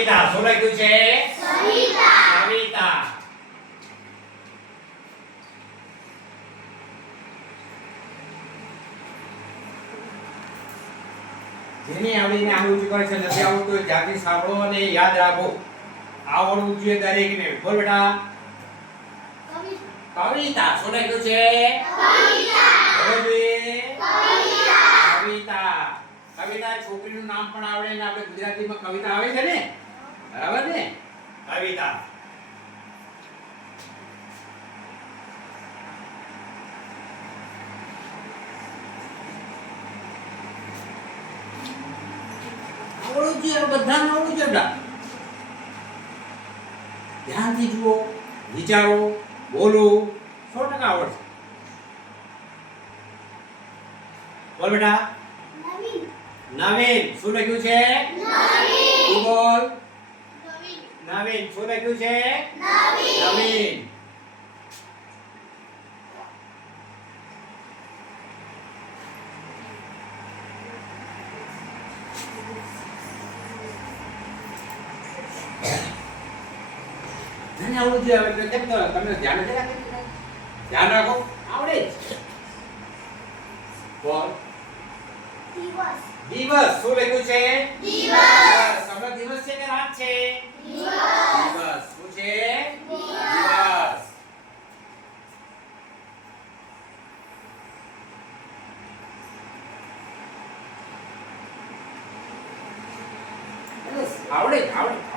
કવિતા શું લખ્યું છે? કવિતા. જેની આવડીને આવડું કરે છે નથી આવડતું હોય ત્યાંથી સાંભળો અને યાદ રાખો. આવડવું જોઈએ દરેકને. બોલ બેટા. કવિતા શું લખ્યું છે? કવિતા. કવિતા છોકરીનું નામ પણ આવડે ને આપણે ગુજરાતીમાં કવિતા આવે છે ને, બરાબર ને? કવિતા. આવડું છે બધાને આવડું છે બેટા. ધ્યાનથી જુઓ, વિચારો, બોલો, 100% આવડશે. બોલ બેટા. નવીન શું લખ્યું છે? તું બોલ. નવીન શું લખ્યું છે? નવીન. આવડું છે હવે કેમ તો તમે ધ્યાન નથી રાખી? ધ્યાન રાખો, આવડે જ. બોલ. દિવસ શું લખ્યું છે? દિવસ. હમણાં દિવસ છે કે રાત છે? દિવસ. શું છે? દિવસ. આવડે આવડે.